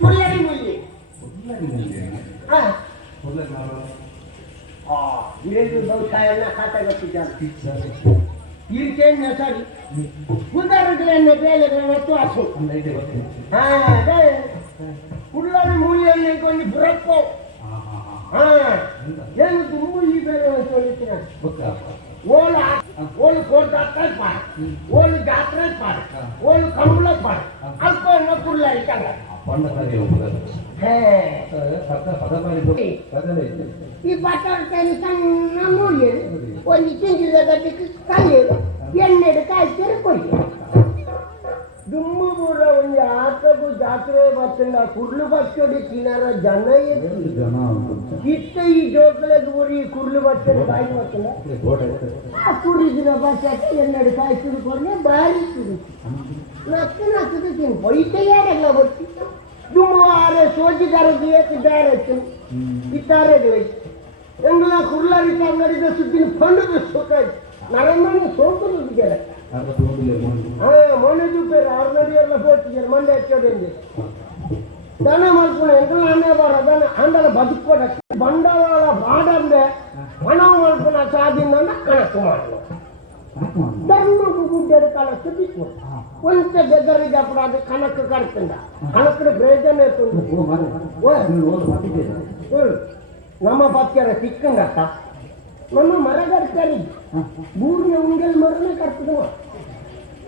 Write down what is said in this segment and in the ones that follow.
ಮುಳ್ಳರಿ ಮುಳ್ಳಿ ಏನು ಬಹುಶಃ ಖಾತೆ ಗೊತ್ತಿದ್ದಾರೆ ಈರ್ಕೆಣ್ಣೆ ಸರಿ ಕುದರಗಳನ್ನು ಬೇಲೆಗಳನ್ನು ಹೊತ್ತು ಹಾಸು ಕುಳ್ಳರಿ ಮುಳ್ಳಿಯಲ್ಲಿ ಕೊಂಡು ಬುರಪ್ಪು ಏನು ಮುಳ್ಳಿ ಬೇರೆ ಅಂತ ಹೇಳಿದ್ದೀನ ಓಲು ಕೋರ್ದಾಗ್ತಾ ಪಾಡು ಓಲು ಜಾತ್ರೆ ಪಾಡು ಓಲು ಕಂಬಳ ಪಾಡು ಅಲ್ಪ ಕುಳ್ಳರಿ ಕಂಡ ಈ ಬಟಾಟೆ ಸಣ್ಣ ಮೂಲೆ ಒಂದು ಚಿಂಜಿದ ಗಡ್ಡೆಗೆ ಕಾಯಿದು ಎಣ್ಣೆಡು ಕಾಯ್ತಾರೆ ಕೊಯ್ಯ ದುಮ್ಮಬೂರ ಒಂದು ಆಟಗೂ ಜಾತ್ರೆ ಬರ್ತಂಡ ಕುರ್ಲು ಬಚ್ಚೋಡಿ ತಿನ್ನಾರ ಜನ ಇತ್ತ ಈ ಜೋಕಲೆಗೆ ಊರಿ ಕುರ್ಲು ಬಚ್ಚೋಡಿ ಕಾಯಿ ಬರ್ತಂಡ ಆ ಕುರಿದಿನ ಬಚ್ಚಾಟ ಎಣ್ಣೆಡು ಕಾಯಿ ತುಡ್ಕೊಂಡೆ ಭಾರಿ ತುಡುಕಿ ನಕ್ಕದು ತಿನ್ ಪೊಯ್ತೆಯಾರೆಲ್ಲ ಬರ್ತಿ ದುಮ್ಮಾರೆ ಸೋಜಿಗಾರದ್ದು ಏಕಿದ್ದಾರೆ ಇದ್ದಾರೆಗಳು ಎಂಗ್ಲ ಕುರ್ಲಾರಿತ ಅಂಗಡಿದ ಸುದ್ದಿನ ಫಂಡದ ಸುಖ ನರಮನೆ ಸೋಕಲು ಮೊನ್ನೆ చూపారు 6 నెలల పోటీరు మండే వచ్చాడండి దన మల్పున ఎంకల అనేవారు దన అందల బతుకోడ బండాల బాడందే మనం మల్పున సాధిందన్న కనకు మాటలు ధర్మకు గుడ్డెడు కనకు తీసుకో కొంత దగ్గరికి అప్పుడు అది కనకు కడుతుందా కనకుడు ప్రయోజనం అవుతుంది ನಮ್ಮ ಬಚ್ಚರ ಸಿಕ್ಕಂಗತ್ತ ನಮ್ಮ ಮರ ಕಟ್ತಾರೆ ಊರಿನ ಉಂಗಲ್ ಮರನೇ ಕಟ್ತದ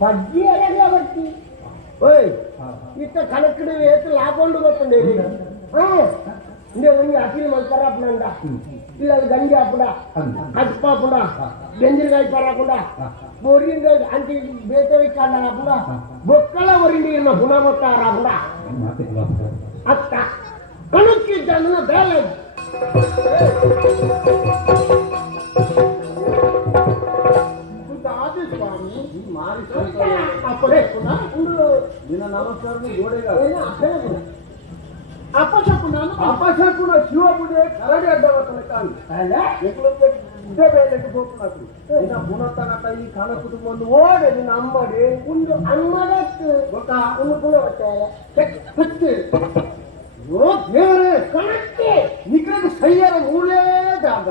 ಪಜ್ಜಿ ಅಡಗ ಬರ್ತಿ ಓಯ್ ಇತ್ತ ಕನಕಡಿ ಏತು ಲಾಭಂಡು ಗೊತ್ತಂಡೆ ಇಂದೆ ಒಂದು ಹಸಿರು ಮಲ್ಕರಾಪನಂದ ಇಲ್ಲ ಗಂಜಿ ಹಾಪುಡ ಕಟ್ಪ ಹಾಪುಡ ಬೆಂಜಿರಗಾಯಿ ಪಾರ ಹಾಪುಡ ಬೋರಿಂದ ಅಂಟಿ ಬೇತವಿ ಕಾಲ ಹಾಪುಡ ಬೊಕ್ಕಳ ಒರಿಂಡಿ ಇನ್ನ ಗುಣಮಟ್ಟ ಹಾಪುಡ ಅತ್ತ ಕಣಕ್ಕಿದ್ದ ಬೇಲೆ అపశకున శివపుడే కరడి అడ్డవతన కాదు ನಿನ್ನ ಗುಣತನಕ ಈ ಕಣ ಕುಟುಂಬ ಓಡೆ ನಿನ್ನ ಅಮ್ಮಡಿ ಒಂದು ಅಮ್ಮಡಕ್ಕೆ ಗೊತ್ತಾ ಒಂದು ಗುಣ ಬೇರೆ ಕಣಕ್ಕೆ ನಿಗ್ರಹ ಸೈಯರ ಮೂಲೇ ಜಾಗ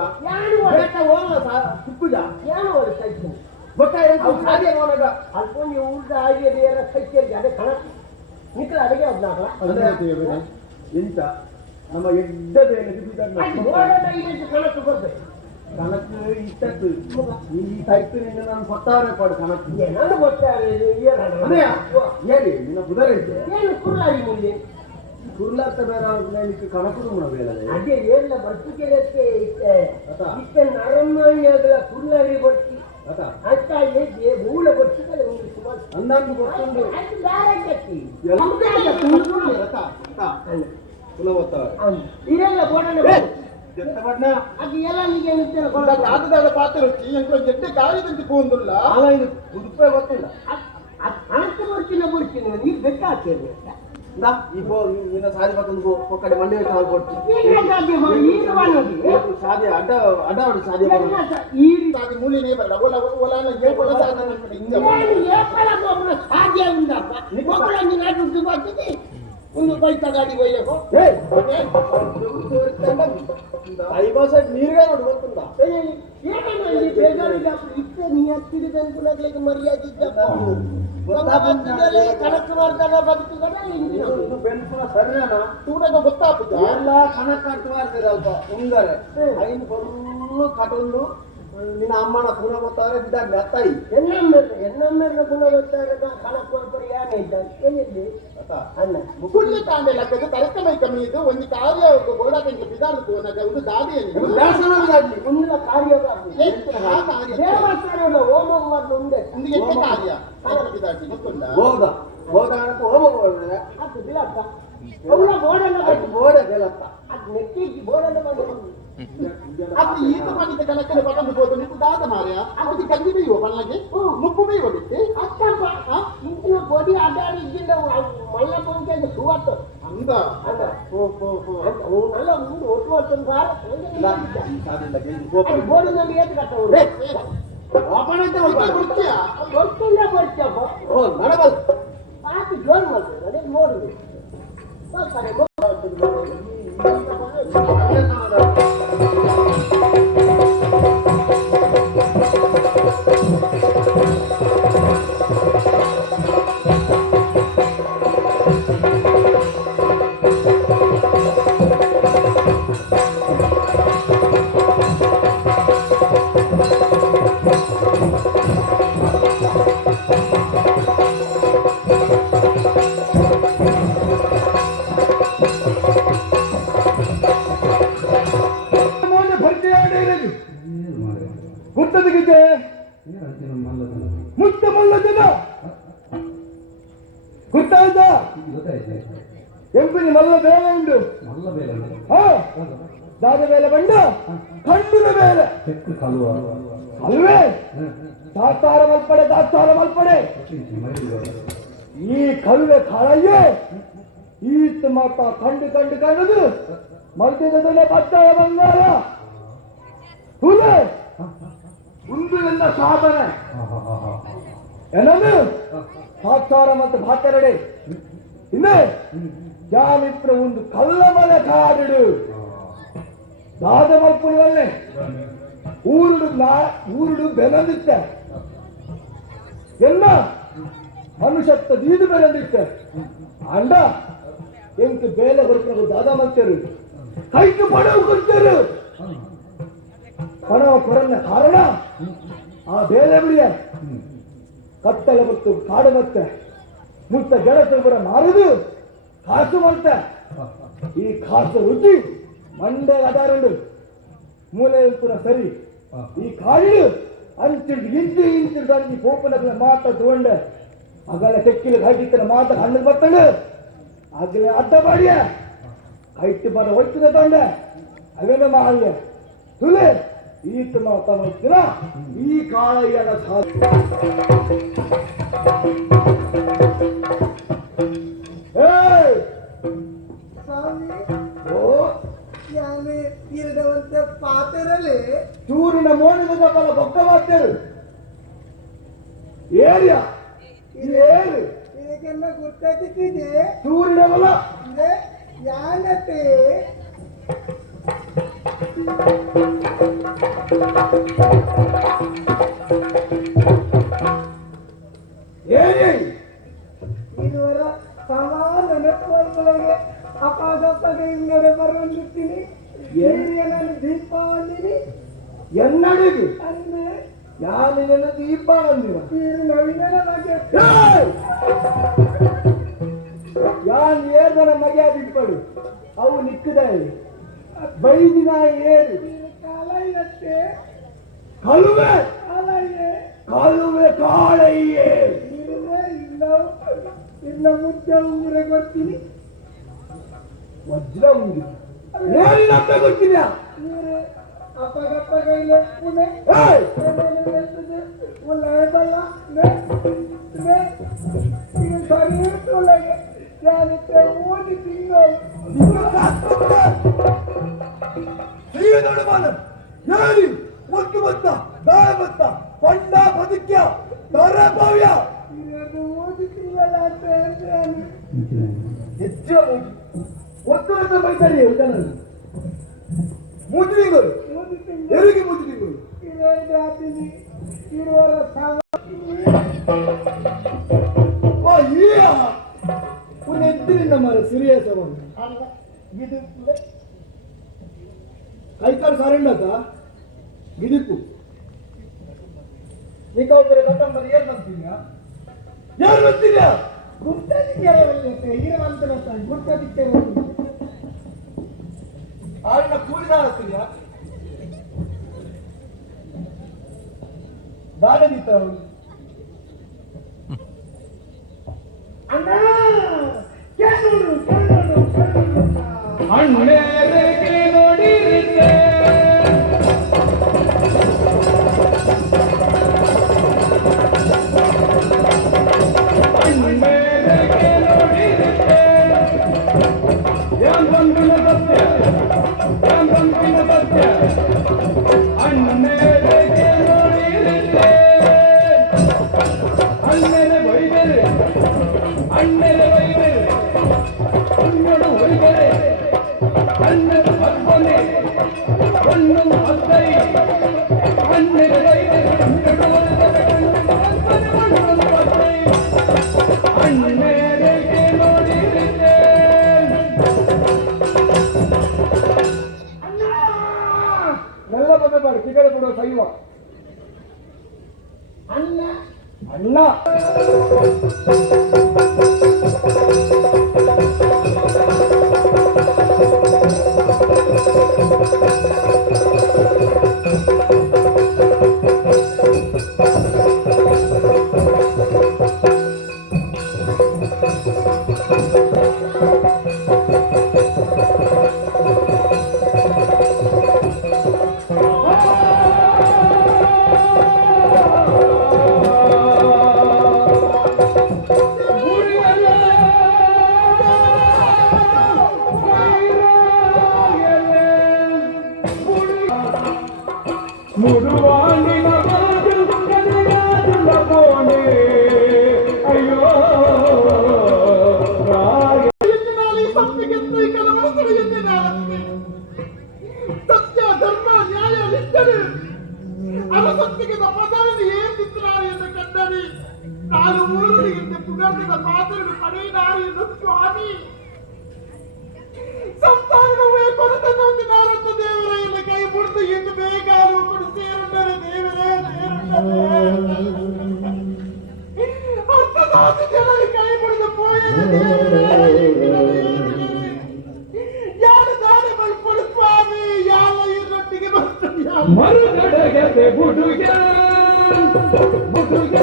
ಬೇಟ ಹೋಗಲ್ಲ ಸಿಕ್ಕುಜ ಏನು ಸೈಕ್ಯ ಗೊತ್ತಾ ಸಾಧ್ಯ ಹೋದಾಗ ಅಲ್ಪೊಂದು ಊಟ ಆಗಿದೆ ಸೈಕ್ಯ ಅದೇ ಕಣ ನಿಗ್ರ ಅಡಿಗೆ ಹೋಗ್ಲಾಗಲ್ಲ ಎಂತ ನಮ್ಮ ಎಡ್ಡದೇನು ಕಣಕ್ಕೆ ಬರ್ಬೇಕು ಕಣಕ್ಕೆ ಇಷ್ಟದ್ದು ಈ ಸೈಟ್ ನಿನ್ನ ನಾನು ಗೊತ್ತಾರೆ ಪಾಡು ಕಣಕ್ಕೆ ನಾನು ಗೊತ್ತಾರೆ ಹೇಳಿ ನಿನ್ನ ಬುಧರೇ ಏನು ಕುರ್ಲಾಗಿ ಮುಂದೆ ಕುರ್ಲಾತ ಬೇರೆ ಕಣಕುಡು ಮಾಡಬೇಕಲ್ಲ ಅದೇ ಏನಿಲ್ಲ ಬರ್ತುಕೆಲಕ್ಕೆ ಇಷ್ಟ ನರಮಣ್ಯಗಳ ಕುರ್ಲಾರಿ ಬಟ್ಟಿ ಅಂತ ಹೇಗೆ ಮೂಲ ಬರ್ತುಕಲೆ ಒಂದು ಸುಮಾರು ಅಂದಂದು ಗೊತ್ತುಂಡು ಇದೆಲ್ಲ ಬೋಡನೆ ಅದು ಎಲ್ಲ ನಿಮಗೆ ಪಾತ್ರ ಜಡ್ಡೆ ಕಾಲಿದಂತೆ ಹೋಗುದಿಲ್ಲ ಉಡುಪೆ ಗೊತ್ತಿಲ್ಲ ಅನಂತ ಬರ್ತೀನಿ ನೀರು ಬೆಟ್ಟ ಹಾಕ್ತೇವೆ ನಿನ್ನ ಸಾದಿ ಮತ್ತೊಂದು ಒಕ್ಕಡೆ ಮಂಡಿ ಸಾದಿ ಅಡ್ಡ ಅಡ್ಡ ಸಾದಿ ಸಾದಿ ಮೂಲಿನೇ ಬರಲ್ಲ ಒಂದು ಬೈತ ಗಾಡಿ ಒಯ್ಯಬೇಕು ನೀರಿಗೆ ನೋಡಿ ಗೊತ್ತುಂಟಾ ಬೇಜಾರಿಗೆ ಇಷ್ಟೇ ನೀ ಹತ್ತಿದ ಅನ್ಕೊಂಡಾಗ್ಲಿಕ್ಕೆ ಮರ್ಯಾದೆ ಕಣಕ್ಕೆ ಮಾಡ್ದಾಗ ಬದುಕಿದ್ರೆ ಸರಿಯಾನ ತೂಡಕ ಗೊತ್ತಾಗ್ತದೆ ಎಲ್ಲ ಕಣಕ್ ಕಾಡ್ತು ಮಾಡ್ತಾರೆ ಅಲ್ಪ ಉಂದರೆ ಐನು ಫುಲ್ಲು ಕಟೊಂದು ನಿನ್ನ ಅಮ್ಮನ ಗುಣ ಗೊತ್ತಾರೆ ಇದ್ದಾಗ ಅತ್ತಾಯಿ ಎನ್ನಮ್ಮೆಲ್ಲ ಗುಣ ಗೊತ್ತಾರೆ ಕಣಕ್ ಕೊಡ್ತಾರೆ ಯಾನೇ ಇದ್ದಾರೆ ಏನಿದೆ ಅಲ್ಲ ಮುಗುಳ್ಳಿ ತಾಂಡೆ ಲೆಕ್ಕಕ್ಕೆ ತರಕ ಮೈ ಕಮ್ಮಿ ಇದು ಒಂದು ಕಾರ್ಯ ಗೋಡಾಟಕ್ಕೆ ಬಿದ್ದಾಡ್ತು ಒಂದು ದಾದಿಯಲ್ಲಿ ಮುಂದಿನ ಕಾರ್ಯ ದೇವಸ್ಥಾನದ ಹೋಮ ಮಾಡಿ ಮುಂದೆ ಎಷ್ಟು ಕಾರ್ಯ ಬಿದ್ದಾಡ್ತಿ ಗೊತ್ತುಂಟ ಹೋದ ಹೋಮ ಅದು ಬಿಡಪ್ಪ ಬೋಡೆ ಬೇಲಪ್ಪ ಅದು ನೆಟ್ಟಿಗೆ ಬೋಡನ್ನು ಬಂದು ಅದು ಈತ ಮಾಡಿದ ಕಣಕ್ಕಲ್ಲಿ ಪಟ್ಟಂದು ಹೋದ ನಿಂತು ದಾದ ಮಾರ್ಯ ಅದು ಕಂದಿ ಬೇಯುವ ಪಲ್ಲಗೆ ಮುಪ್ಪು ಬೇಯುವ ಬಿಟ್ಟು ಅಷ್ಟಪ್ಪ ಇಂಚಿನ ಗೋಡಿ ಅಡ್ಡಾಡಿ ಇದ್ದಿಂದ ಮಲ್ಲ ಪಂಚಾಯತ್ ಸುವತ್ತು ಅಂದ ಅವನ್ನೆಲ್ಲ ಮುಂದೆ ಒಟ್ಟು ಹೊತ್ತು ಬೋಡಿನಲ್ಲಿ ಏಟು ಕಟ್ಟವರು ಗೊತ್ತಿಲ್ಲ ಬರ್ತೀಯಪ್ಪ ನಡಬಲ್ ಆತು ಜೋರು ಮಾಡ್ತಾರೆ ಅದೇ ನೋಡುದು ಗುರ್ತದಿಗಿದೆ ಮುತ್ತ ಮಲ್ಲ ಜನ ಗೊತ್ತಾಯ್ತಾ ಎಂಪಿನ ಮಲ್ಲ ಬೇಲೆ ಉಂಟು ದಾದ ಬೇಲೆ ಬಂಡ ಕಣ್ಣಿನ ಬೇಲೆ ಅಲ್ವೇ ದಾಸ್ತಾರ ಮಲ್ಪಡೆ ಈ ಕಲ್ವೆ ಕಾಳಯ್ಯೇ ಈತ್ ಮಾತ ಕಂಡು ಮಲ್ತಿದ್ದಲ್ಲೇ ಬತ್ತಾಯ ಬಂಗಾರ ಹುಲೆ ಮುಂದಿನ ಸಾಧನೆ ಏನದು ಸಾಕ್ಷಾರ ಮತ್ತು ಭಾಕರಡೆ ಇನ್ನೇ ಜಾಮಿತ್ರ ಒಂದು ಕಲ್ಲ ಮಲೆ ಕಾಡಿಡು ದಾದ ಮಲ್ಪುಡುವಲ್ಲೇ ಊರುಡು ಬೆನಂದಿತ್ತೆ ಎಲ್ಲ ಮನುಷ್ಯತ್ವ ದೀದು ಬೆನಂದಿತ್ತೆ ಅಂಡ ಎಂಟು ಬೇಲೆ ಬರ್ಕೊಂಡು ದಾದ ಮಲ್ತರು ಕೈಗೆ ಪಡವು ಕೊಡ್ತರು ಪಣವ ಕೊರನ್ನ ಕಾರಣ ಆ ಬೇಲೆ ಬಿಡಿಯ ಕತ್ತಲ ಮತ್ತು ಕಾಡು ಮತ್ತೆ ಮುತ್ತ ಜಡಸೊಬ್ಬರ ಮಾರುದು ಕಾಸು ಮತ್ತೆ ಈ ಕಾಸು ರುಚಿ ಮಂಡೆ ಅದಾರಂಡು ಮೂಲೆ ಪುರ ಸರಿ ಈ ಕಾಡಿಡು ಅಂಚಿಡ್ ಇಂಚು ದಂಡಿ ಪೋಪನ ಮಾತ ತಗೊಂಡೆ ಅಗಲ ತೆಕ್ಕಿಲ ಹಾಕಿತ್ತನ ಮಾತ ಹಣ್ಣು ಬರ್ತಂಡು ಆಗಲೇ ಅಡ್ಡ ಬಾಡಿಯ ಕೈಟ್ಟು ಬರ ಹೊಚ್ಚಿದ ತಂಡೆ ಅವೇನ ಮಾಡಿಯ ತುಲೆ ಈತ ಮಾತಾಡ್ತೀರ ಈ ಕಾಳಯ್ಯನ ಪಾತ್ರರಲ್ಲಿ ಚೂರಿನ ಮೋಣಿದ ಬಲ ಬೊಕ್ಕ ಮಾಡ್ತೇವೆ ಏರಿಯಾ ಇದು ಏನು ಇದಕ್ಕೆಲ್ಲ ಗೊತ್ತಾಗ್ತಿದೆ ಚೂರಿನ ಬಲ ಯಾನತೆ ಇದುವರ ಸಮಾನ ನೆಟ್ವರ್ಕ್ಗಳಿಗೆ ಅಪಾದಪ್ಪಗೆ ಹಿಂಗಡೆ ಬರಂದಿರ್ತೀನಿ ನಾನು ದೀಪಾವಳಿ ಎನ್ನಡಿಗೆ ಅಂದ್ರೆ ಯಾನಿನ ದೀಪಾವಳಿ ನವೀನ ಬಗ್ಗೆ ಯಾನ್ ಏರ್ದನ ಮಗೆ ಬಿಟ್ಕೊಡು ಅವು ನಿಕ್ಕದ ಬೈದಿನ ಏರು ಕಾಲಯ್ಯತ್ತೆ ಕಳುವೆ ಕಳುವೆ ಕಾಳಯ್ಯೇ ಇಲ್ಲ ಮುದ್ದೆ ಉಂಗುರೆ ಗೊತ್ತೀನಿ ವಜ್ರ ಉಂಗುರೆ ಏನಿನಂತ ಗೊತ್ತಿಲ್ಲ ಅಪ್ಪಗಪ್ಪಗೈಲೆ ಪುಣೆ ಬಲ್ಲ ಸರಿ ಒಳಗೆ ಯಾನಿತ್ತೆ ಓದಿ ತಿಂಗಳು ಯಾರಿ ಒಟ್ಟು ಬತ್ತ ದಾಯ ಬತ್ತ ಕೊಂಡ ಬದುಕ್ಯ ದರಭವ್ಯ ಓದಿ ತಿಂಗಳ ಅಂತ ಹೇಳ್ತೇನೆ ಹೆಚ್ಚು ಒತ್ತು ಅಂತ ಬೈತಾರೆ ಉದನಲ್ಲಿ ಮೂರು ತಿಂಗಳು ಎರಿಗೆ ಮೂರು ತಿಂಗಳು ಇರುವರ ಎತ್ತಿನಿಂದ ಮರ ಸಿರಿಯಸವನ್ನು ಇದು ಕೈಕಾಲು ಸಾರಿಂಡತ ಗಿದಿಪ್ಪು ನೀಕ ಒಬ್ಬರೇ ಕಟ್ಟಂಬರ್ ಏನ್ ಬಂತೀಯ ಯಾರು ಬರ್ತೀಯ ಗುರ್ತದಿಕ್ಕೆ ಇರುವಂತ ಗುರ್ತದಿಕ್ಕೆ ಆಡಿನ ಕೂಲಿದಾರ ಆಗ್ತೀಯ ದಾಡದಿತ್ತ ಅಣ್ಣ ಅಣ್ಣೇರಿಗೆ ನೋಡಿರುತ್ತೆ ಅಣ್ಣೇರಿಗೆ ನೋಡಿರುತ್ತೆ ಯಾನ್ ಬಂದಿನ ಸತ್ಯ ಅಣ್ಣೇರಿಗೆ ನೋಡಿರುತ್ತೆ ಅಣ್ಣನೇ ಬೈದರೆ நல்ல பதம் பாரு கிகட கூட செய்வோம் அண்ணா அண்ணா ಸಂತಾನವೇ ಕೊರತನೊಂದು ನಾರತ್ತ ದೇವರ ಕೈ ಮುಡಿದು ಇನ್ನು ಬೇಕಾದರೂ ಕೊಡಿಸಿ ದೇವರೇ ಅಂತದಾದ ಜನರ ಕೈ ಮುಡಿದು ಯಾರು ದಾರಿ ಮಲ್ಪಡು ಸ್ವಾಮಿ ಯಾವ ಇರೊಟ್ಟಿಗೆ ಮರುಗಡೆಗೆ ಬುಡುಗ ಬುಡುಗ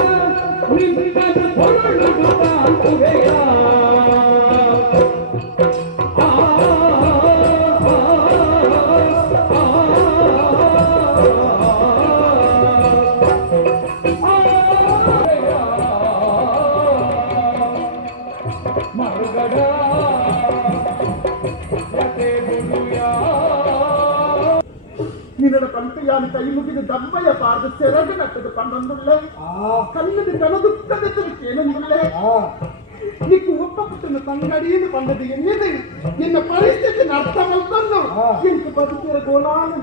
ನಿನ್ನ ಕಂತೆಯಾನಿ ಕೈ ಮುಗಿದು ದಬ್ಬಯ ಪಾದ ಸೆರಗ ನಟ್ಟದು ಪಂಡೊಂದುಳ್ಳೆ ಕಲ್ಲದು ಕನದುಕ್ಕದೆತ್ತದು ಕೇಳೊಂದುಳ್ಳೆ నీకు ఒప్పకుతున్న సంగడిని పండది ఎన్నిది నిన్న పరిస్థితిని అర్థమవుతుందో ఇంక బతుకుల గోళాలను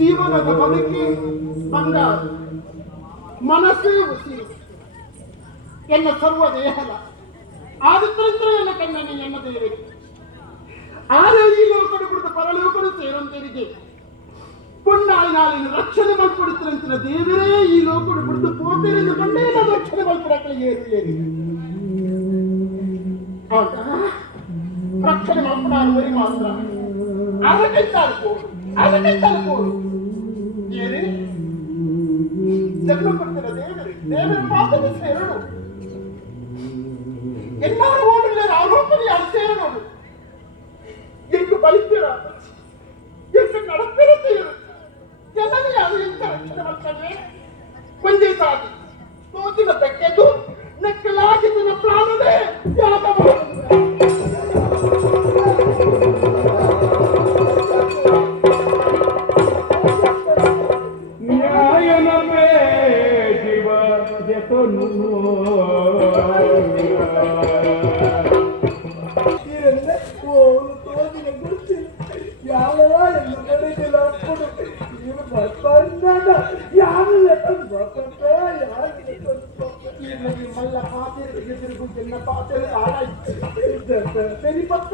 ಜೀವನದ ಬದುಕಿ ಬಂಗಾರ ಮನಸ್ಸೇ ಉಸಿರು ಎನ್ನ ಸರ್ವ ದೇಹದ ಆದಿತ್ಯಂತ್ರ ಎನ್ನ ಕಣ್ಣನೆ ಎನ್ನ ದೇವರಿಗೆ ಆದ್ರೆ ಈ ಲೋಕದ ಕುರಿತು ಪರಲೋಕದ ಸೇರಂತರಿಗೆ ಪುಣ್ಯಾಯಿನಾಲಿನ ರಕ್ಷಣೆ ಮಾಡ್ಕೊಡುತ್ತಿರಂತಿನ ದೇವರೇ ಈ ಲೋಕದ ಕುರಿತು ಪೋತಿರಿಂದ ಕಂಡೇ ನಾನು ರಕ್ಷಣೆ ಮಾಡ್ಕೊಡಕ್ಕೆ ಏರು ಏರಿ ರಕ್ಷಣೆ ಮಾಡ್ಕೊಡಾರಿ ಮಾತ್ರ ಅದಕ್ಕೆ ತಲುಪೋದು ಏರಿ ಜನ್ಮ ಕೊಡ್ತಿರ ದೇವರ ಪಾದದ ಸೇರಡು ಎಲ್ಲರೂ ಓಡಲ್ಲ ಆರೋಪಣೆ ಅದು ಸೇರಬಹುದು ಎಂದು ಬಲಿತೀರ ಎಂದು ನಡೆಸಿರುತ್ತೀರ ಜನನೇ ಅದು ಎಂತ ರಕ್ಷಣೆ ಮಾಡ್ತವೆ ಒಂದೇ ಸಾಧಿ ತೋತಿನ ಬೆಕ್ಕೆದ್ದು ನೆಕ್ಕಲಾಗಿದ್ದ ಪ್ರಾಣವೇ ಯಾಗ ನ್ಯಾಯನಮೇ ಜೀವ ಜತನು మళ్ళా పాత్ర చిన్న పాత్ర పెరి పత్త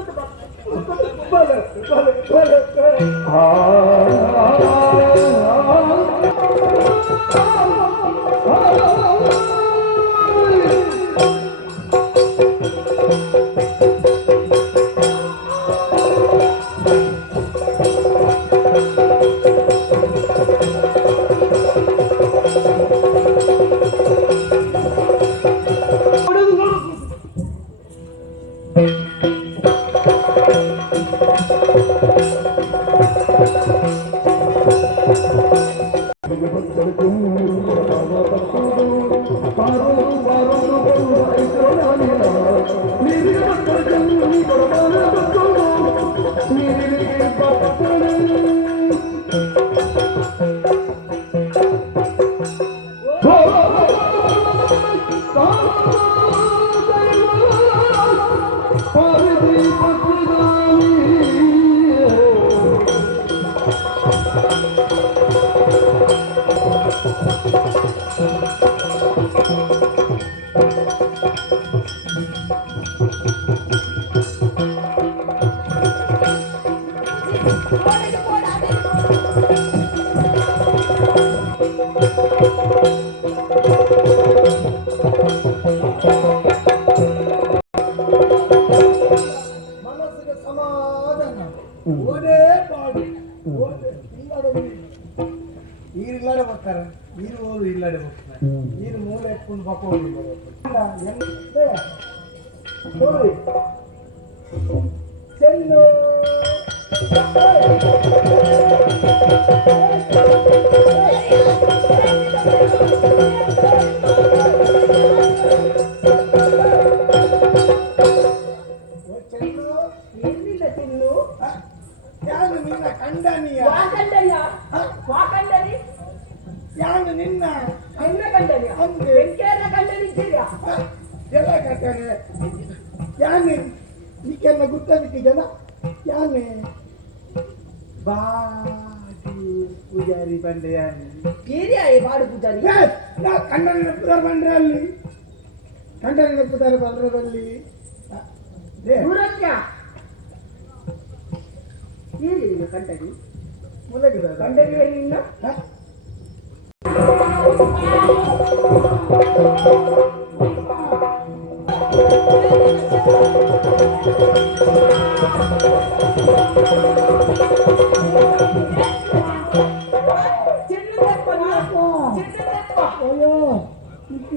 ಇಲ್ಲಡೆ ಬರ್ತಾರೆ ನೀರು ಹೋದ್ರು ಇಲ್ಲಡೆ ಬರ್ತಾರೆ ನೀರು ಮೂಲೆ ಎತ್ಕೊಂಡು ಬಕ್ಕೋಗಿ ಚೆನ್ನು ಯಾನು ನಿನ್ನ ಕಂಡನಿ ಎಲ್ಲ ಕಟ್ಟಾನೆ ಯಾನೆ ಈಕೆಲ್ಲ ಗುಟ್ಟನಿಕ್ಕೆ ಜನ ಯಾನೆ ಬಾಡು ಪೂಜಾರಿ ಬಂಡೆ ಯಾನೆ ಬಾಡು ಪೂಜಾರಿ ನಾ ಕಂಡನಿನ ಪುದಾರ ಬಂದ್ರೆ ಅಲ್ಲಿ ಕಂಡನಿನ ಪುದಾರ ಬಂದ್ರದಲ್ಲಿ ಕಂಡನಿ ಮುಲಗಿದ ಕಂಡನಿಯಲ್ಲಿ ಇಲ್ಲ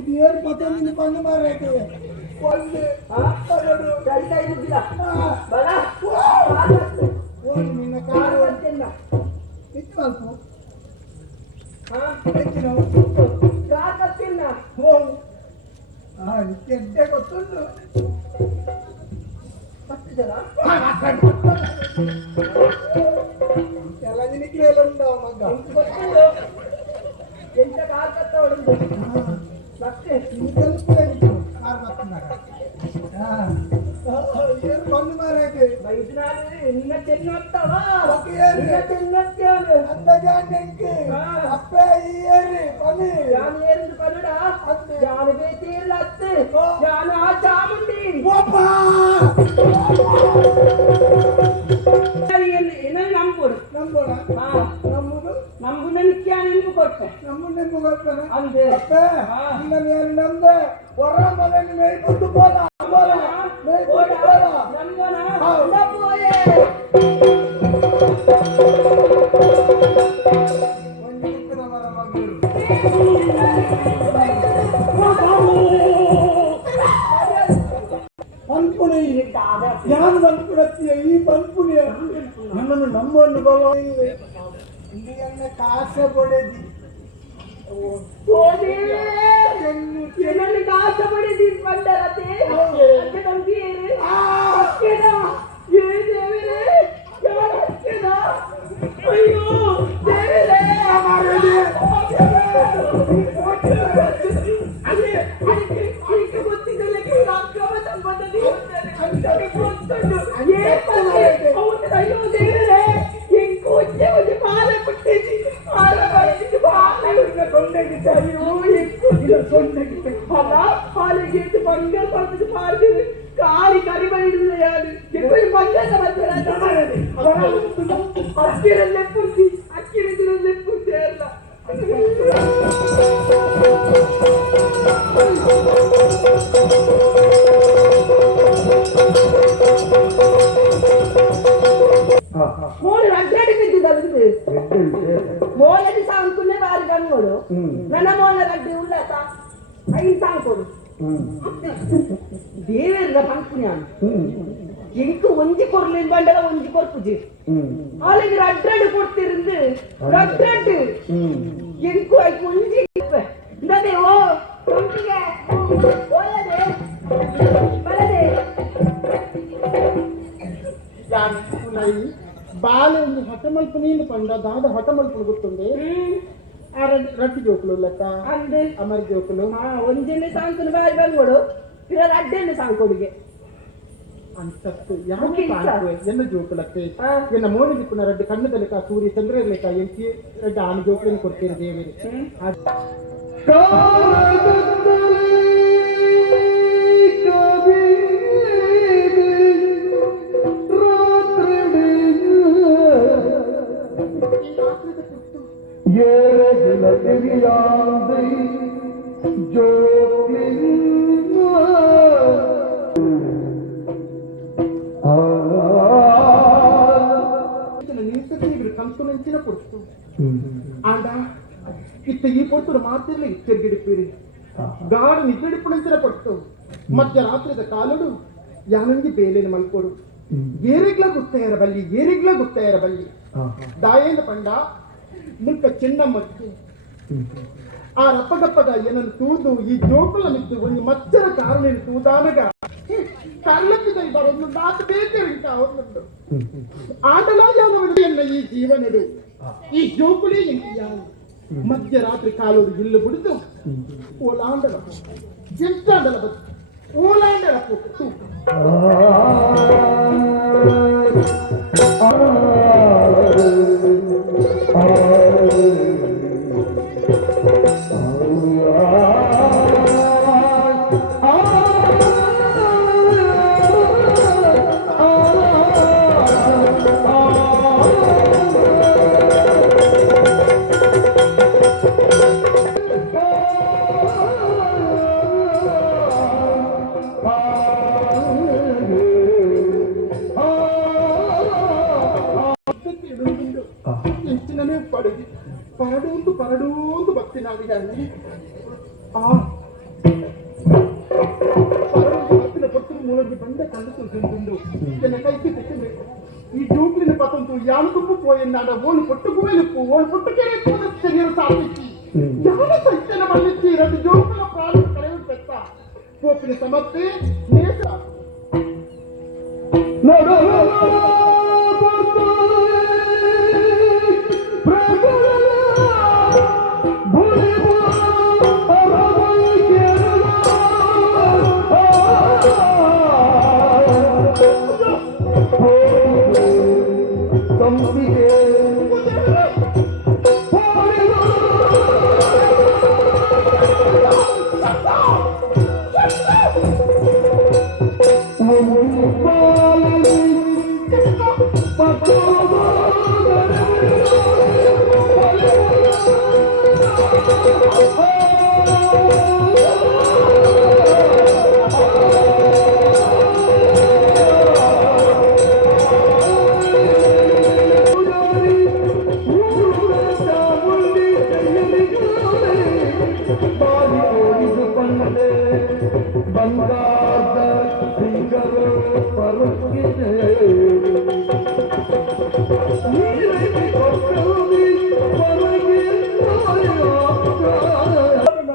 ದೇವ್ರ ಪದ ನಿನ್ನ ಬಂದು ಮಾರೈತೆ ನಿನ್ನ ಕಾರು ಇತ್ತು ಅಲ್ಪ ನಿತ್ಯ ಗೊತ್ತುಂಟು 10 ಜನ ಎಲ್ಲ ನಿನಗೆ ಹೇಳುಂಡ ಮಗ ಎಂತ ಕಾರ್ ಕತ್ತ ಹೊಡೆದು ಮತ್ತೆ ಏನು ಬಂದು ಮಾರೈತೆ ನಿನ್ನ ಚೆನ್ನತ್ತವ ಅಂತ ಜಾಂಡೆಂಗೆ ಅಪ್ಪೆ ಏರಿ ಬನ್ನಿ ಯಾನ್ ಏರಿಂದ ಕನ್ನಡ ಯಾನ್ ಬೇತಿ ಇಲ್ಲ ಅತ್ತೆ ಯಾನ್ ಆ ಚಾಮುಂಡಿ ಏನಾದ್ರು ನಂಬೋಡು ನಂಬೋಣ ಹಾ ನಮ್ಮದು ನಮ್ಗೂ ನಿತ್ಯ ನಿಮ್ಗೂ ಕೊಟ್ಟೆ ನಮ್ಮನ್ನೇ ಮುಗಿಸ್ತಾನೆ ಅಂದೆ ಅಪ್ಪೆ ಈಗ ನೀನು ನಮ್ದೆ ಹೊರ ಮನೆಯಲ್ಲಿ ಮೇಯ್ಕೊಂಡು ಬೋಲ ಮೇಯ್ಕೊಂಡು ಬೋಲ ನಂಬೋಣ ಹೌದು. ನಂಬೋಯೇ ಒಂದು ಮುಕ್ಕಿನ ಮರ ಮಗಳು ಪನ್ಪುಣಿ ಯಾರು ಬಂದ್ಬಿಡತ್ತೀಯ ಈ ಪನ್ಪುಣಿಯ ನನ್ನನ್ನು ನಮ್ಮನ್ನು ಬಲ ಇಲ್ಲಿ ಕಾಸೆ ಬಡದಿ ನನಗೆ ಕಾಸು ಪಡೆದಿ ಬಂದರತೆ ಅಕ್ಕೆ ನಂಬಿಯೇರು ಅಕ್ಕೆನಾ ಏ ದೇವರೇ ಯಾರ ಅಕ್ಕೆನಾ ಅಯ್ಯೋ ದೇವರೇ ಅದಕ್ಕೆ ಗೊತ್ತಿದ್ದಲ್ಲ ಅಕ್ಕವ ಸಂಬಂಧದಿ ಅಯ್ಯೋ ದೇವರೇ ಹೆಂಗ್ ಕೊಚ್ಚೆ ಒಂದು ಪಾಲ ಕೊಟ್ಟಿದ್ದಿ ಪಾಲ ಮಾಡಿದ್ದು ಪಾಲ ಕೊಂಡಾಗಿದ್ದ ಅಯ್ಯೋ ಹೆಂಗ್ ಕೊಂಡಾಗಿದ್ದ ಅಲ್ಲ ಪಾಲಿಗೆ ಬಂಗಾರ ಬರ್ತದೆ ಪಾಲಿಗೆ ಕಾರಿ ಕರಿ ಬೈಡಿಲ್ಲ ಯಾರು ಎಪ್ಪಡಿ ಬಂಗಾರ ಬರ್ತಾರೆ ಅಕ್ಕಿರಲ್ಲೇ ಪುಂತಿ ಅಕ್ಕಿರಲ್ಲೇ ಪುಂತಿ ಅಲ್ಲ ಮೋಳೆ ಅಡ್ಡಾಡಿ ಬಿದ್ದಿದ್ದು ಮೋಳೆದಿ ಸಾಂಕುನೆ ಬಾರಿ ಕಣ್ಗಳು ನನ್ನ ಮೋಳೆ ಗಡ್ಡೆ ಉಳ್ಳಾತ ಐದು ಸಾಂಕೊಡು ದೇವೇಂದ್ರ ಪಂಕುನ್ಯಾನು ಎಂಕು ಒಂಜಿ ಕೊರ್ಲಿನ ಬಂಡಲ ಒಂಜಿ ಕೊರ್ಪುಜಿ ಆಲಿಗೆ ರಡ್ಡಾಡಿ ಕೊಡ್ತಿருந்து ರಡ್ಡಾಡಿ ಎಂಕು ಐಕು ಒಂಜಿ ಇಂದದೆ ಓ ಕಂಪಿಗೆ ಓಲದೆ ಬರದೆ ಬಾಲೆ ಒಂದು ಹಠಮಲ್ಪ ನೀನು ಪಂಡ ದಾದ ಹಠಮಲ್ಪಲು ಗೊತ್ತುಂಡೆ ಆ ರಟ್ಟಿ ಜೋಕುಲು ಲತ್ತ ಅಂದೆ ಅಮರಿ ಜೋಕುಲು ಒಂಜನೆ ಸಾಂಕುನ ಬಾರಿ ಬಂದ್ಕೊಡು ಇರ ಅಡ್ಡೆಣ್ಣೆ ಸಾಂಕೊಡಿಗೆ ಅಂತತ್ತು ಯಾಕೆ ಎನ್ನ ಜೋಕುಲತ್ತೆ ಎನ್ನ ಮೋನಿಗೆ ಪುನಃ ರಡ್ಡು ಕಣ್ಣದಲ್ಲಿ ಕಾ ಸೂರ್ಯ ಚಂದ್ರ ಲೆಕ್ಕ ಎಂಕಿ ರಡ್ಡು ಆನೆ ಜೋಕುಲನ್ನು ಕೊಡ್ತೀರಿ ದೇವರೇ ಕಂಕುನಂಚಿನ ಕೊಡ್ತು ಆಂಡ ಇತ್ತ ಈ ಕೊಡ್ತು ಮಾತಿರ್ಲಿ ಇಚ್ಚರ್ಗಿಡಿಪಿರಿ ಗಾಡು ನಿಜ್ಜಡಿಪುಣಂಚಿನ ಕೊಡ್ತು ಮಧ್ಯರಾತ್ರಿದ ಕಾಲುಡು ಯಾನಂಗಿ ಬೇಲಿನ ಮಲ್ಕೊಡು ಏರಿಗ್ಲ ಗುತ್ತಾಯರ ಬಲ್ಲಿ ದಾಯೇಂದ್ರ ಪಂಡ ಮುಲ್ಕ ಚಿನ್ನಮ್ಮಕ್ಕೆ ಆ ರಪ್ಪಗಪ್ಪಗ ಏನನ್ನು ತೂದು ಈ ಜೋಕುಲನಿದ್ದು ಒಂದು ಮಚ್ಚರ ಕಾರಣ ತೂದಾನಗ ಕಳ್ಳಕ್ಕಿದ ಬರೋದು ಮಾತು ಬೇಕೇ ಇಂತ ಅವನೊಂದು ಆಟಲಾಜಾನವನ್ನ ಈ ಜೀವನದು ಈ ಜೋಕುಲೇ ಎಂತ ಮಧ್ಯರಾತ್ರಿ ಕಾಲೋದು ಇಲ್ಲು ಬಿಡಿದು ಓಲಾಂಡಲ ಎಂತಾಂಡಲ ಬತ್ತು ಓಲಾಂಡಲ ಪುಟ್ಟು ಪರಡೂಂದು ಭಕ್ತಿ ನಾವಿಗೆ ಭಕ್ತಿನ ಪಟ್ಟು ಮೂಲಗಿ ಬಂದ ಕಂಡು ತಿಂದು ಎನ್ನ ಕೈಗೆ ತೆಕ್ಕಬೇಕು ಈ ಜೂಕ್ಲಿನ ಪತ್ತಂತು ಯಾನಕ್ಕೂ ಪೋಯನ್ನಾಡ ಓಣು ಪೊಟ್ಟುಗೂ ಮೆಲುಪ್ಪು ಓಣು ಪೊಟ್ಟುಗೆ ಶರೀರ ಸಾಪಿಸಿ ಯಾನ ಸತ್ಯನ ಮಲ್ಲಿಸಿ ಎರಡು ಜೋಕುಲ ಪ್ರಾಣ ಕಳೆಯುವ ಪೆತ್ತ ಪೋಪಿನ ಸಮರ್ಥೆ ನೇಸ ನೋಡು ತಂಬಿಗೆ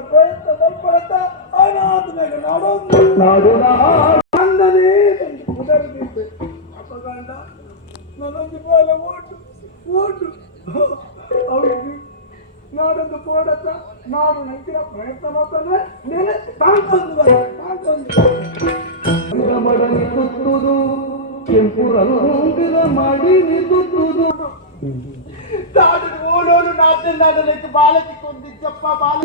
ಪ್ರಯತ್ನ ಬಲ್ಪಡುತ್ತಾ ಅನಾಥ ಮೇಲೆ ನಾಡು ಅಂದನೇ ಕುದರ್ದಿದ್ದೆ ಅಪಗಂಡ ನನ್ನೊಂದು ಬಾಲ ಓಟು ಅವಳಿಗೆ ನಾಡೊಂದು ಕೋಡತ್ತ ನಾಡು ನಂತರ ಪ್ರಯತ್ನ ಮಾಡ್ತಾನೆ ಮೇಲೆ ತಾಂಕೊಂಡು ಮಡನಿ ತುತ್ತುದು ಕೆಂಪು ರಂಗಿನ ಮಾಡಿ ತುತ್ತುದು ನಾಡು ಓಡೋಡು ನಾಡಲಿಕ್ಕೆ ಬಾಲಕ್ಕೆ ಕೊಂದಿದ್ದಪ್ಪ ಬಾಲ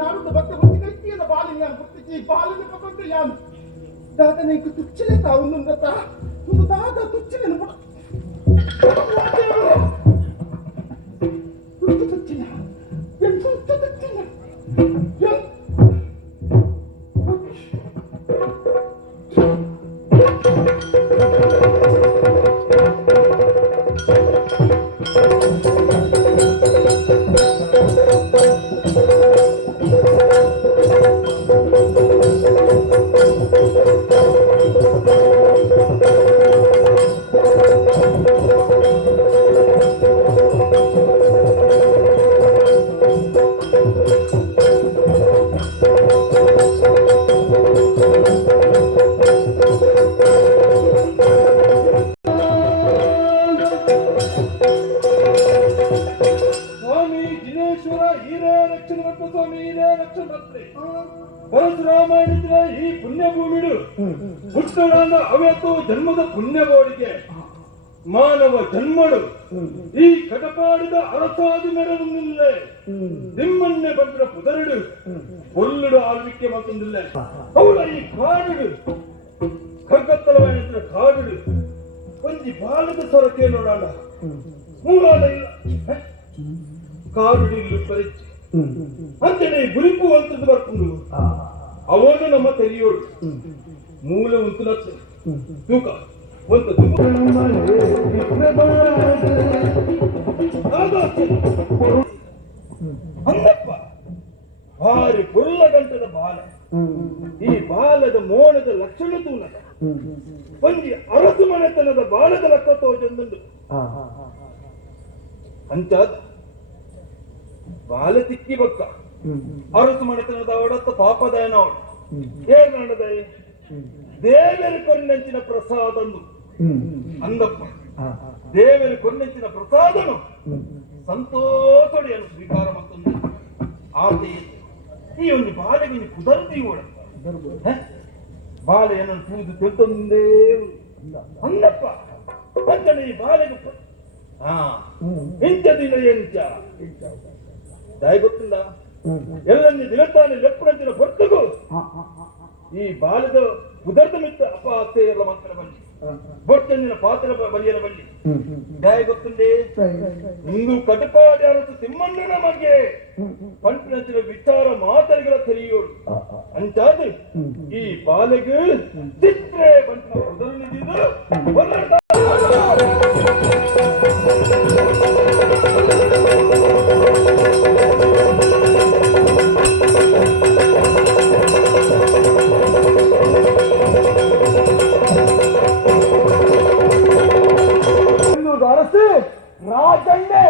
నాడు భక్త భక్తి కట్టిన బాలిని గుర్తించి బాలిని పక్కన దాత నీకు తుచ్చిలేత ఉందట నువ్వు దాత తుచ్చిలేను తుచ్చిన ఎంత తుచ్చిన ಪರಶುರಾಮಾಯಣದ ಈ ಪುಣ್ಯ ಭೂಮಿಡು ಹುಟ್ಟುಡಾದ ಅವತ್ತು ಜನ್ಮದ ಪುಣ್ಯಗೋಡಿಗೆ ಮಾನವ ಜನ್ಮಡು ಈ ಕಟಪಾಡಿದ ಅರಸಾದಿ ಮೆರವನ್ನಿಲ್ಲ ನಿಮ್ಮನ್ನೇ ಬಂದ್ರ ಪುದರಡು ಕೊಲ್ಲುಡು ಆಳ್ವಿಕೆ ಮತ್ತೊಂದಿಲ್ಲ ಅವಳ ಈ ಕಾಡುಡು ಕಗ್ಗತ್ತಲವಾಯಿನ ಕಾಡುಡು ಒಂಜಿ ಬಾಲದ ಸೊರಕೆ ನೋಡಾಡ ಮೂಲಾಡ ಇಲ್ಲ ಕಾಡುಡು ಇಲ್ಲಿ ಪರಿಚಯ ಅಂತೇಳಿ ಗುರಿಪು ಅಂತದ್ದು ಬರ್ಕೊಂಡು ಅವನು ನಮ್ಮ ತೆರೆಯೋಡು ಮೂಲ ಉಂಟು ತೂಕ ಒಂದು ಅಂದಪ್ಪ ಭಾರಿ ಪುಲ್ಲ ಗಂಟದ ಬಾಲ ಈ ಬಾಲದ ಮೋಣದ ಲಕ್ಷಣ ತೂನದ ಒಂಜಿ ಅರಸು ಮನೆತನದ ಬಾಲದ ಲೆಕ್ಕ ತೋಜೊಂದುಂಡು ಅಂಚಾದ ಬಾಲ ತಿಕ್ಕಿ ಬಕ್ಕ ಅರಸು ಮನೆತನದ ಅವಡತ್ತ ಪಾಪದಾಯನ ಅವಳು ಏನ್ ನಡದೆ ದೇವರ ಕೊನ್ನಂಚಿನ ಪ್ರಸಾದಂದು ಅಂದಪ್ಪ ದೇವರ ಕೊನ್ನಂಚಿನ ಪ್ರಸಾದನು ಸಂತೋಷಡೆಯನ್ನು ಸ್ವೀಕಾರ ಮತ್ತೊಂದು ಆತೆ ಈ ಒಂದು ಬಾಲೆಗೆ ಕುದರ್ತಿ ಓಡ ಬಾಲೆಯನ್ನು ಕೂದು ತಿಳ್ತೊಂದೇ ಅಂದಪ್ಪ ಅಂಚನೆ ಈ ಬಾಲೆಗೆ ಇಂಚ ದಿನ ಎಂಚ ದಯ ಗೊತ್ತಿಲ್ಲ ಎಲ್ಲಂದು ದಿನತಾನೆ ಲೆಪ್ಪಣಂಚಿನ ಹೊರತುಗೂ ಈ ಬಾಲದ ಕುದರ್ದ ಮಿತ್ತ ಅಪಹಾಸ್ಯ ಎಲ್ಲ ಮಂತ್ರ ಬಲ್ಲಿ ಬೊಟ್ಟಂದಿನ ಪಾತ್ರ ಬಲಿಯನ ಬಲ್ಲಿ ದಯ ಗೊತ್ತುಂಡೆ ಇಂದು ಕಟಪಾಡಿ ಅರಸು ತಿಮ್ಮಣ್ಣನ ಬಗ್ಗೆ ಪಂಪಿನಂಚಿನ ವಿಚಾರ ಮಾತರಿಗಳ ತೆರೆಯೋಳು ಅಂಚಾದ ಈ ಬಾಲೆಗೆ ಚಿತ್ರೆ ಬಂಟಿನ ಕುದರನಿದ್ದು ಅರಸು ರಾಜಣ್ಣೆ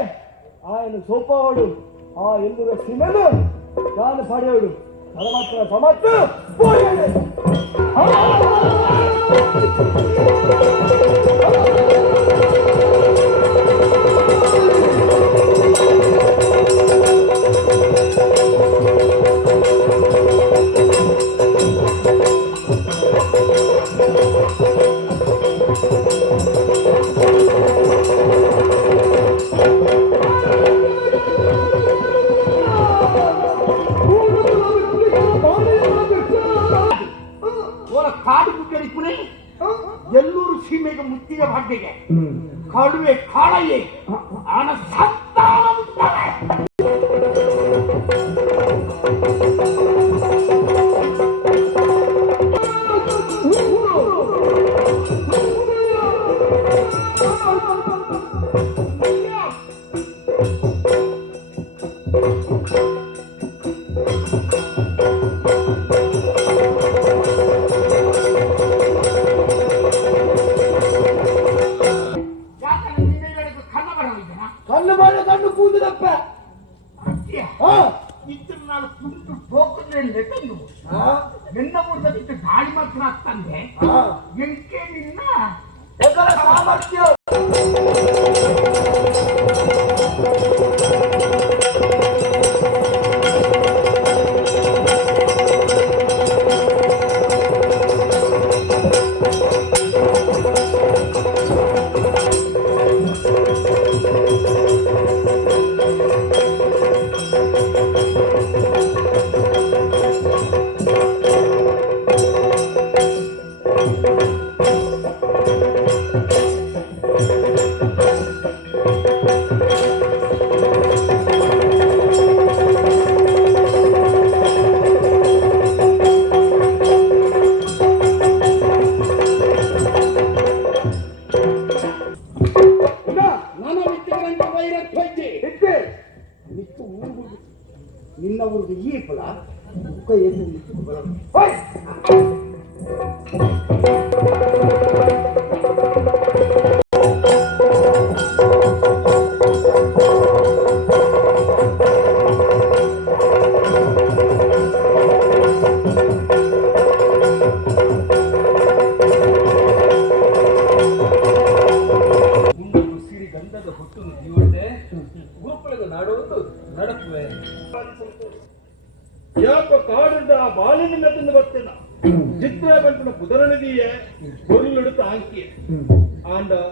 ఆయన సోపావాడు ఆ ఎందుకు సిమెను దాని పడేవాడు సమత్ర సమత్తు పోయాడు ಎಲ್ಲೂರು ಸೀಮೆಗೆ ಮುತ್ತಿನ ಭಾಗ್ಯಗೆ ಕಡುವೆ ಕಾಳೆಯೇ ಹಣ ಸಂತಾನವಿದ್ದಾರೆ. ಕಣ್ಣು ಬಾಳ ಕಣ್ಣು ಕೂದಲಪ್ಪ. ಇದ್ರ ನಾನು ತುಂಟು ಹೋಗುದ್ರೆ ಲೆಕ್ಕಂದು ಎನ್ನ ಊರ್ದಕ್ಕೆ ಗಾಳಿ ಮಾತ್ರ ಆಗ್ತಂದೆ ಎಂಕೆ ನಿನ್ನ ಸಾಮರ್ಥ್ಯ ನಿನ್ನ ಊರಿಗೆ ಈ ಫಲ ಗಂಧದ ಹುಟ್ಟು ಜೀವತೆ ಗುರುಕುಲದ ನಾಡೋದು ನಡಕುವೆ ಯಾಕ ಕಾಡಿಂದ ಆ ಬಾಲಿನಿಂದ ತಿಂದು ಬರ್ತೇನ ಚಿತ್ರ ಬಂಟನ ಕುದರನಿದೆಯೇ பொருள் எடுத்து ஆங்கிய ஆண்டா